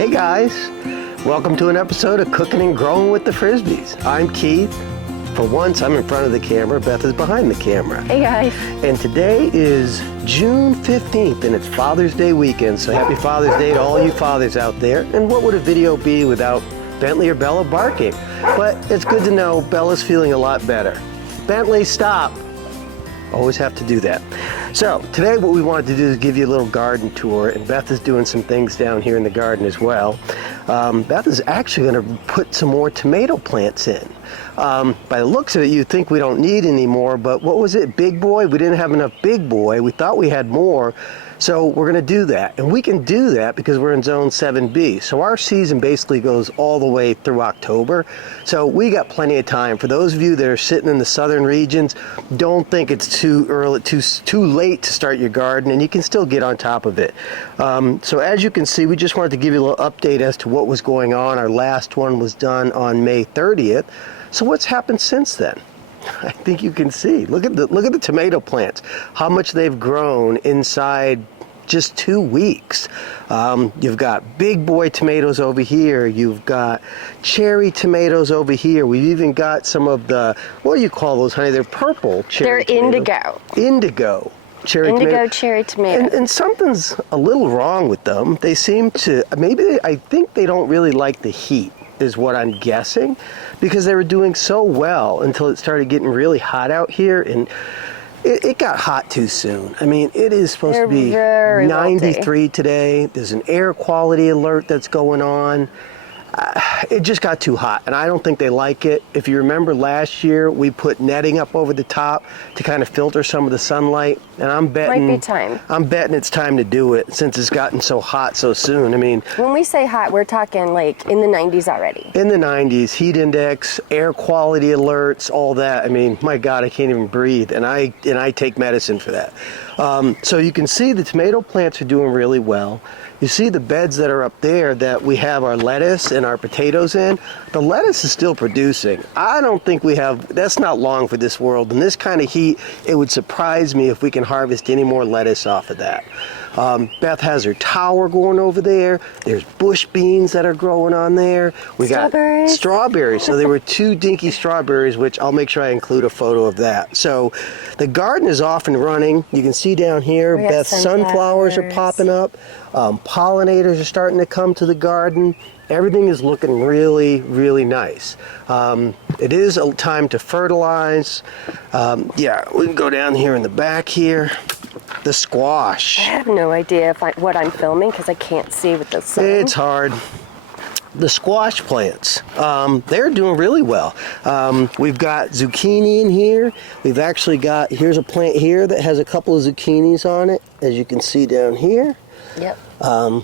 Hey guys, welcome to an episode of Cooking and Growing with the Frisbees. I'm Keith. For once, I'm in front of the camera. Beth is behind the camera. Hey guys. And today is June 15th and it's Father's Day weekend. So happy Father's Day to all you fathers out there. And what would a video be without Bentley or Bella barking? But it's good to know Bella's feeling a lot better. Bentley, stop. Always have to do that. So today what we wanted to do is give you a little garden tour, and Beth is doing some things down here in the garden as well. Beth is actually going to put some more tomato plants in. By the looks of it, you'd think we don't need any more, but what was it, Big Boy? We didn't have enough Big Boy. We thought we had more, so we're going to do that. And we can do that because we're in Zone 7B. So our season basically goes all the way through October. So we got plenty of time. For those of you that are sitting in the southern regions, don't think it's too early, too late to start your garden, and you can still get on top of it. So as you can see, we just wanted to give you a little update as to what was going on. Our last one was done on May 30th. So what's happened since then? I think you can see. Look at the tomato plants. How much they've grown inside just 2 weeks. You've got Big Boy tomatoes over here. You've got cherry tomatoes over here. We've even got some of the, what do you call those, honey? They're purple cherry tomatoes. Indigo. Indigo. Cherry tomato. And something's a little wrong with them. They seem to, I think they don't really like the heat, is what I'm guessing, because they were doing so well until it started getting really hot out here, and it got hot too soon. I mean, it is supposed to be 93 today. There's an air quality alert that's going on. It just got too hot, and I don't think they like it. If you remember last year, we put netting up over the top to kind of filter some of the sunlight, and I'm betting Might be time. I'm betting it's time to do it since it's gotten so hot so soon. I mean, when we say hot, we're talking like in the 90s already. In the 90s, heat index, air quality alerts, all that. I mean, my God, I can't even breathe, and I take medicine for that. So you can see the tomato plants are doing really well. You see the beds that are up there that we have our lettuce and our potatoes in. The lettuce is still producing. I don't think that's not long for this world. In this kind of heat, it would surprise me if we can harvest any more lettuce off of that. Beth has her tower going over there. There's bush beans that are growing on there. We got strawberries. So there were 2 dinky strawberries, which I'll make sure I include a photo of that. So the garden is off and running. You can see down here, Beth's sunflowers are popping up. Pollinators are starting to come to the garden. Everything is looking really, really nice. It is a time to fertilize. Yeah, we can go down here in the back here. The squash. I have no idea what I'm filming because I can't see with the sun. It's hard. The squash plants, they're doing really well. We've got zucchini in here. We've actually got, here's a plant here that has a couple of zucchinis on it, as you can see down here. Yep.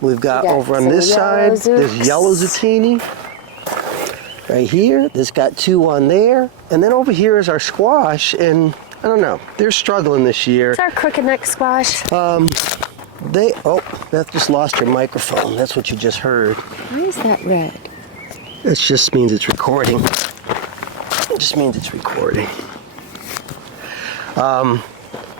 We've got over on this side, there's yellow zucchini. Right here, there's got 2 on there. And then over here is our squash, and I don't know, they're struggling this year. It's our crooked neck squash. Beth just lost her microphone. That's what you just heard. Why is that red? That just means it's recording. It just means it's recording.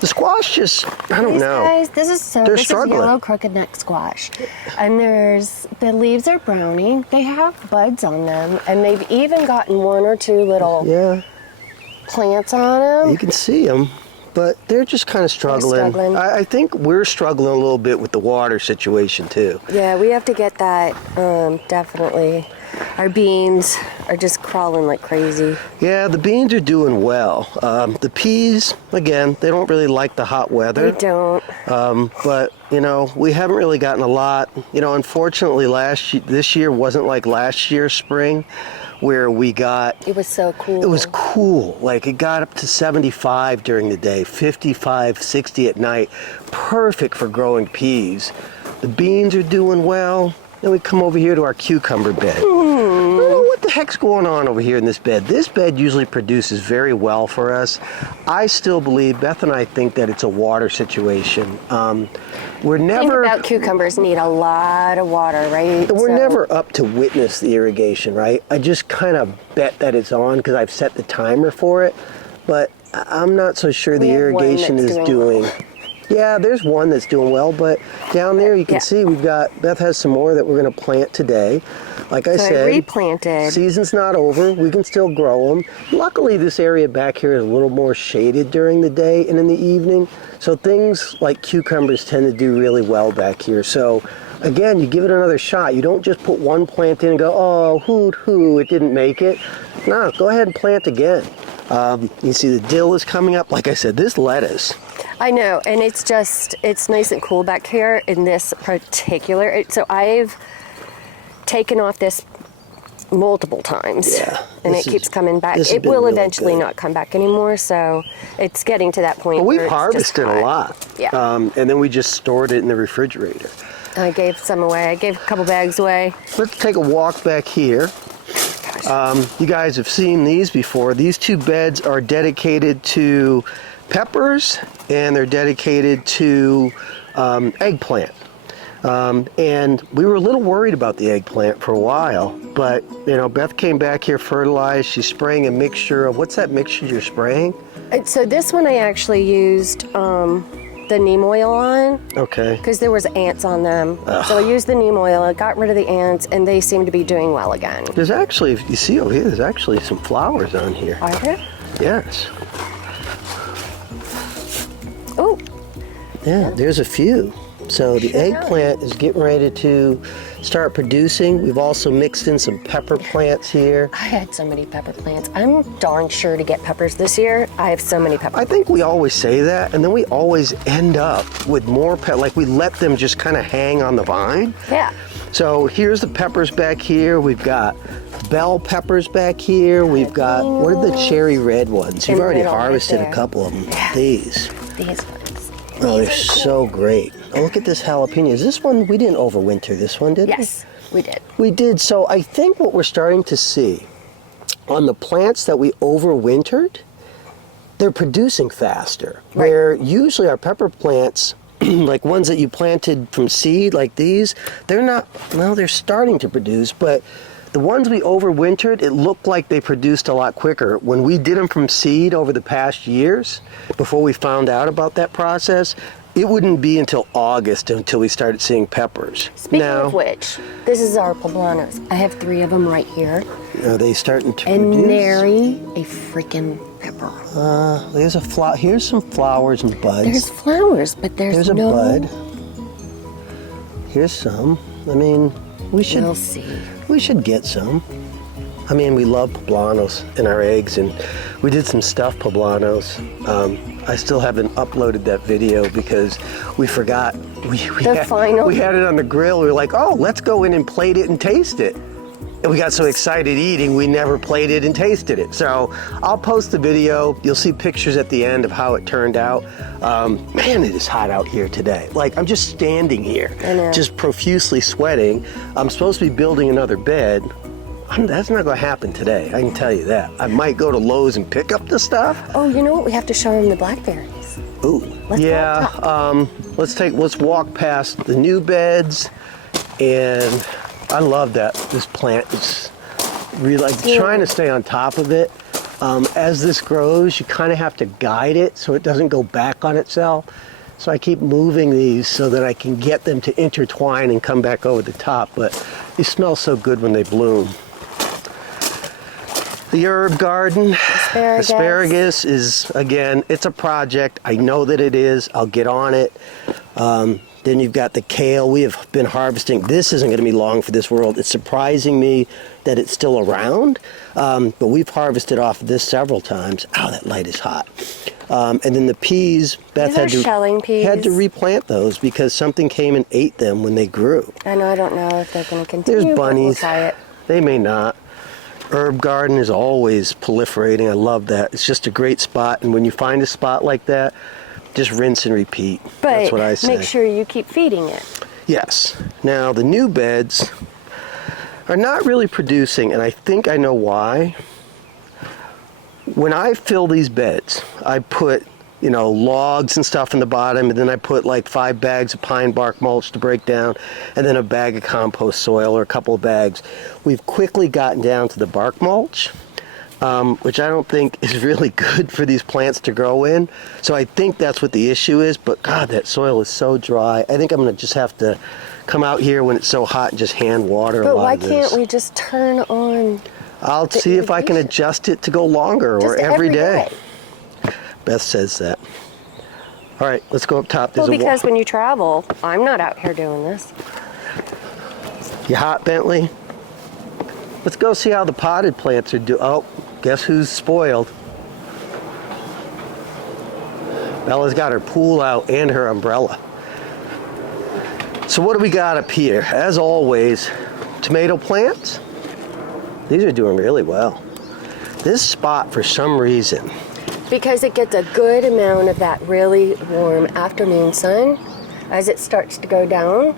The squash just, I don't know. Guys, this is struggling. yellow crooked neck squash. And the leaves are browning. They have buds on them, and they've even gotten 1 or 2 little plants on them. You can see them, but they're just kind of struggling. I think we're struggling a little bit with the water situation too. Yeah, we have to get that, definitely. Our beans are just crawling like crazy. Yeah, the beans are doing well. The peas, again, they don't really like the hot weather. They don't. But, you know, we haven't really gotten a lot. You know, unfortunately, this year wasn't like last year's spring, where we got... It was so cool. It was cool. Like, it got up to 75 during the day, 55, 60 at night. Perfect for growing peas. The beans are doing well. Then we come over here to our cucumber bed. I don't know what the heck's going on over here in this bed. This bed usually produces very well for us. I still believe, Beth and I think that it's a water situation. We're never... Think about cucumbers need a lot of water, right? We're never up to witness the irrigation, right? I just kind of bet that it's on because I've set the timer for it, but I'm not so sure the irrigation is doing... Yeah, there's one that's doing well, but down there you can see Beth has some more that we're going to plant today. Like I said, I replanted. Season's not over. We can still grow them. Luckily, this area back here is a little more shaded during the day and in the evening. So things like cucumbers tend to do really well back here. So again, you give it another shot. You don't just put one plant in and go, oh, hoo, it didn't make it. No, go ahead and plant again. You see the dill is coming up. Like I said, this lettuce. I know, and it's nice and cool back here in this particular. So I've taken off this multiple times, and it keeps coming back. It will eventually not come back anymore, so it's getting to that point. Well, we've where harvested a lot, and then we just stored it in the refrigerator. I gave some away. I gave a couple bags away. Let's take a walk back here. You guys have seen these before. These two beds are dedicated to peppers, and they're dedicated to eggplant. And we were a little worried about the eggplant for a while, but Beth came back here, fertilized. She's spraying a mixture of, what's that mixture you're spraying? So this one I actually used the neem oil on. Okay. Because there was ants on them. So I used the neem oil, I got rid of the ants, and they seem to be doing well again. There's actually, if you see over here, there's actually some flowers on here. Are there? Yes. Oh. Yeah, there's a few. So the eggplant is getting ready to start producing. We've also mixed in some pepper plants here. I had so many pepper plants. I'm darn sure to get peppers this year. I have so many pepper plants. I think we always say that, and then we always end up with more like we let them just kind of hang on the vine. Yeah. So here's the peppers back here. We've got bell peppers back here. We've got, what are the cherry red ones? You've already harvested a couple of them. Yeah. These. These ones. Oh, they're so great. Oh, look at this jalapeno. This one, we didn't overwinter this one, did we? Yes, we did. We did. So I think what we're starting to see on the plants that we overwintered, they're producing faster. Right. Where usually our pepper plants, like ones that you planted from seed, like these, they're not, well, they're starting to produce, but the ones we overwintered, it looked like they produced a lot quicker. When we did them from seed over the past years, before we found out about that process, it wouldn't be until August until we started seeing peppers. Speaking of which, this is our poblanos. I have 3 of them right here. Are they starting to and produce? nary a freaking pepper. There's a flower. Here's some flowers and buds. There's flowers, but there's a no... bud. Here's some. I mean, we should. We'll see. We should get some. I mean, we love poblanos in our eggs, and we did some stuffed poblanos. I still haven't uploaded that video because we forgot. We had it on the grill. We were like, oh, let's go in and plate it and taste it. And we got so excited eating, we never plated and tasted it. So I'll post the video. You'll see pictures at the end of how it turned out. Man, it is hot out here today. Like, I'm just standing here, just profusely sweating. I'm supposed to be building another bed. That's not going to happen today, I can tell you that. I might go to Lowe's and pick up the stuff. Oh, you know what? We have to show them the blackberries. Ooh, let's walk past the new beds, and I love that this plant is really like trying to stay on top of it. As this grows, you kind of have to guide it so it doesn't go back on itself. So I keep moving these so that I can get them to intertwine and come back over the top, but they smell so good when they bloom. The herb garden, asparagus is, again, it's a project. I know that it is. I'll get on it. Then you've got the kale. We have been harvesting. This isn't going to be long for this world. It's surprising me that it's still around, but we've harvested off of this several times. Ow, that light is hot. And then the peas, Beth had to replant those because something came and ate them when they grew. I know, I don't know if they're going to continue. There's bunnies. We'll try it. They may not. Herb garden is always proliferating. I love that. It's just a great spot. And when you find a spot like that, just rinse and repeat. But that's what I say. Make sure you keep feeding it. Yes. Now, the new beds are not really producing, and I think I know why. When I fill these beds, I put, logs and stuff in the bottom, and then I put like 5 bags of pine bark mulch to break down, and then a bag of compost soil or a couple of bags. We've quickly gotten down to the bark mulch. which I don't think is really good for these plants to grow in. So I think that's what the issue is. But God, that soil is so dry. I think I'm going to just have to come out here when it's so hot and just hand water a lot of this. But why can't we just turn on? I'll see if I can adjust it to go longer or every day. Beth says that. All right, let's go up top. Well, because when you travel, I'm not out here doing this. You hot, Bentley? Let's go see how the potted plants are doing. Oh, guess who's spoiled? Bella's got her pool out and her umbrella. So what do we got up here? As always, tomato plants. These are doing really well. This spot, for some reason, because it gets a good amount of that really warm afternoon sun as it starts to go down.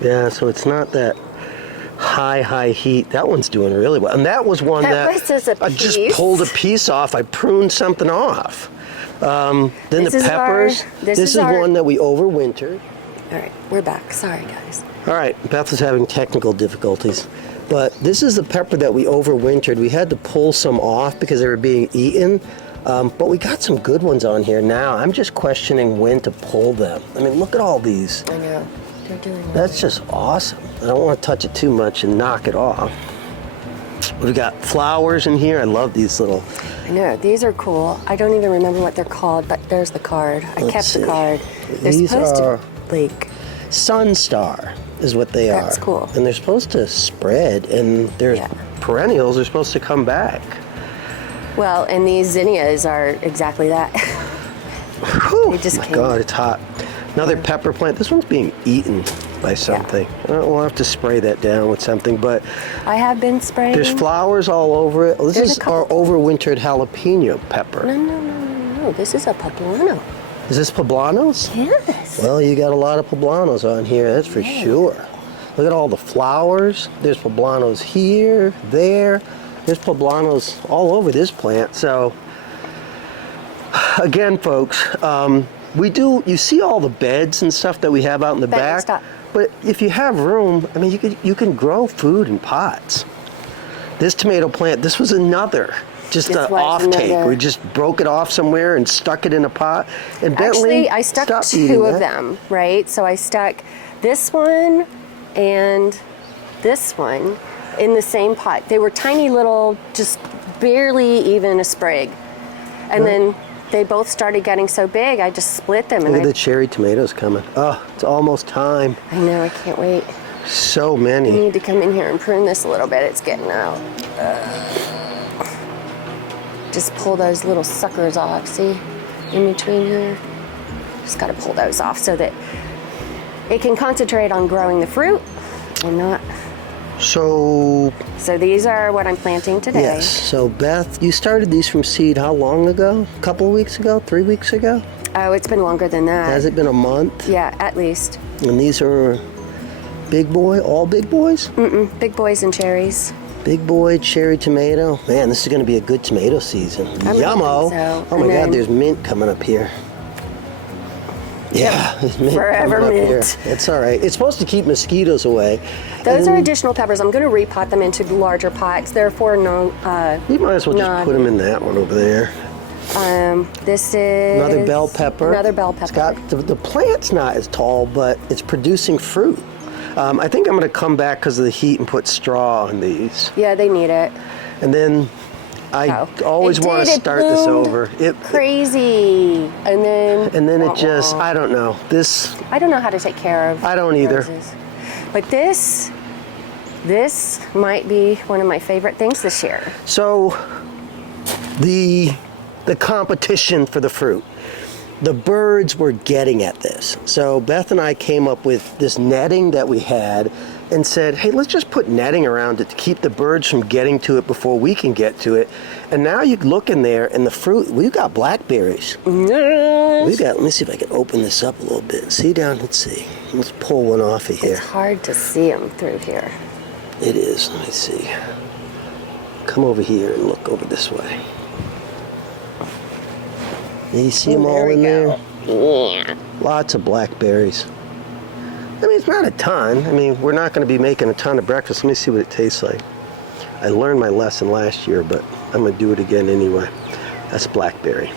Yeah, so it's not that high heat. That one's doing really well. And that was one that I just pulled a piece off. I pruned something off. Then the peppers. This is one that we overwintered. All right, we're back. Sorry, guys. All right, Beth is having technical difficulties. But this is the pepper that we overwintered. We had to pull some off because they were being eaten. But we got some good ones on here now. I'm just questioning when to pull them. I mean, look at all these. I know. They're doing well. That's just awesome. I don't want to touch it too much and knock it off. We've got flowers in here. I love these little... I know. These are cool. I don't even remember what they're called, but there's the card. I kept the card. They're supposed to, like... Sunstar is what they are. That's cool. And they're supposed to spread, and there's perennials are supposed to come back. Well, and these zinnias are exactly that. Whew, oh my God, it's hot. Another pepper plant. This one's being eaten by something. Yeah. We'll have to spray that down with something, but... I have been spraying. There's flowers all over it. This is our overwintered jalapeno pepper. No. This is a poblano. Is this poblanos? Yes. Well, you got a lot of poblanos on here, that's for sure. Look at all the flowers. There's poblanos here, there. There's poblanos all over this plant. So, again, folks, you see all the beds and stuff that we have out in the back. Stop. But if you have room, I mean, you can grow food in pots. This tomato plant, this was another. Just an off take. We just broke it off somewhere and stuck it in a pot. And Bentley, actually, I stuck two of them, right? So I stuck this one and this one in the same pot. They were tiny little, just barely even a sprig. And then they both started getting so big, I just split them. Look at the cherry tomatoes coming. Oh, it's almost time. I know, I can't wait. So many. I need to come in here and prune this a little bit. It's getting out. Just pull those little suckers off, see? In between here. Just gotta pull those off so that it can concentrate on growing the fruit and not. So these are what I'm planting today. Yes. So Beth, you started these from seed how long ago? A couple of weeks ago? 3 weeks ago? Oh, it's been longer than that. Has it been a month? Yeah, at least. And these are big boy, all big boys? Big boys and cherries. Big boy cherry tomato. Man, this is going to be a good tomato season. Yummo. So. Oh my God, there's mint coming up here. Yeah, there's mint forever coming up mint. here. It's all right. It's supposed to keep mosquitoes away. Those are additional peppers. I'm going to repot them into larger pots. Therefore, no. You might as well just put them in that one over there. This is another bell pepper. Another bell pepper. It's got the plant's not as tall, but it's producing fruit. I think I'm going to come back because of the heat and put straw on these. Yeah, they need it. And then I always want to start this over. Crazy. And then it just, I don't know. I don't know how to take care of. I don't either. Roses. But this might be one of my favorite things this year. So the competition for the fruit. The birds were getting at this. So Beth and I came up with this netting that we had and said, hey, let's just put netting around it to keep the birds from getting to it before we can get to it. And now you look in there and the fruit, we've got blackberries. Yes. Let me see if I can open this up a little bit. See down, let's see. Let's pull one off of here. It's hard to see them through here. It is, let me see. Come over here and look over this way. You see them all in there? Yeah. Lots of blackberries. I mean, it's not a ton. I mean, we're not going to be making a ton of breakfast. Let me see what it tastes like. I learned my lesson last year, but I'm gonna do it again anyway. That's blackberry.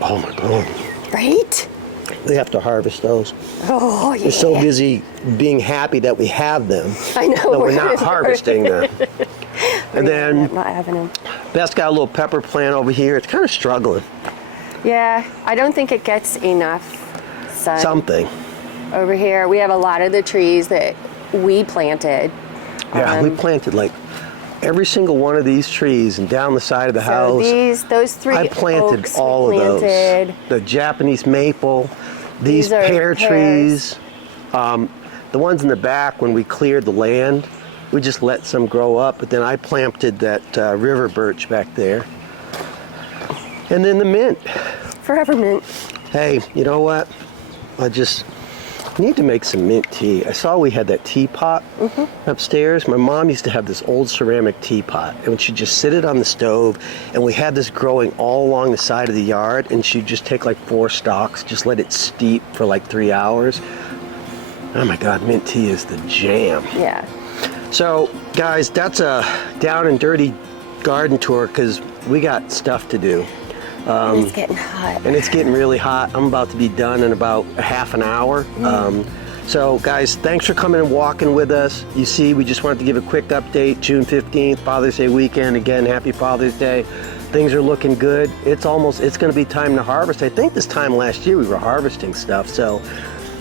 Oh my God. Right? We have to harvest those. Oh, yeah. We're so busy being happy that we have them. I know. But we're not harvesting them. And then I'm not having them. Beth's got a little pepper plant over here. It's kind of struggling. Yeah, I don't think it gets enough sun. Something. Over here, we have a lot of the trees that we planted. Yeah, we planted like every single one of these trees and down the side of the house. Those three I planted oaks all we of planted. those. The Japanese maple, these are pear pears. trees, the ones in the back when we cleared the land, we just let some grow up. But then I planted that river birch back there. And then the mint. Forever mint. Hey, you know what? I just need to make some mint tea. I saw we had that teapot upstairs. My mom used to have this old ceramic teapot, and she'd just sit it on the stove, and we had this growing all along the side of the yard, and she'd just take like 4 stalks, just let it steep for like 3 hours. Oh my God, mint tea is the jam. Yeah. So, guys, that's a down and dirty garden tour because we got stuff to do. It's getting hot. And it's getting really hot. I'm about to be done in about a half an hour. So guys, thanks for coming and walking with us. You see, we just wanted to give a quick update. June 15th, Father's Day weekend. Again, happy Father's Day. Things are looking good. It's gonna be time to harvest. I think this time last year we were harvesting stuff.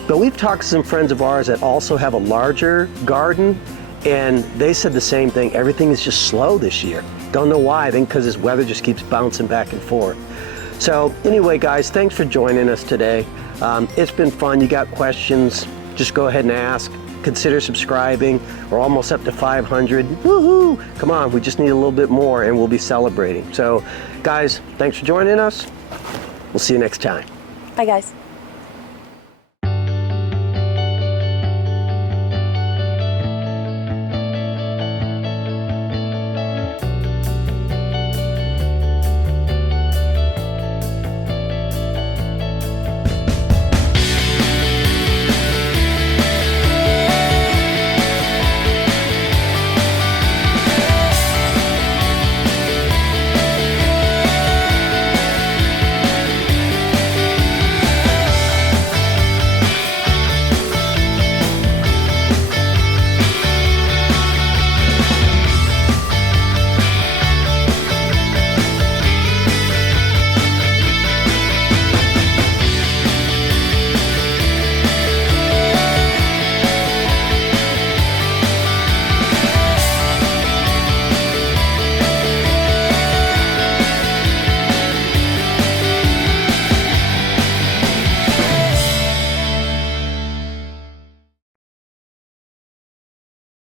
But we've talked to some friends of ours that also have a larger garden, and they said the same thing. Everything is just slow this year. Don't know why. I think because this weather just keeps bouncing back and forth. So anyway, guys, thanks for joining us today. It's been fun. You got questions, just go ahead and ask. Consider subscribing. We're almost up to 500. Woohoo! Come on, we just need a little bit more and we'll be celebrating. So guys, thanks for joining us. We'll see you next time. Bye, guys.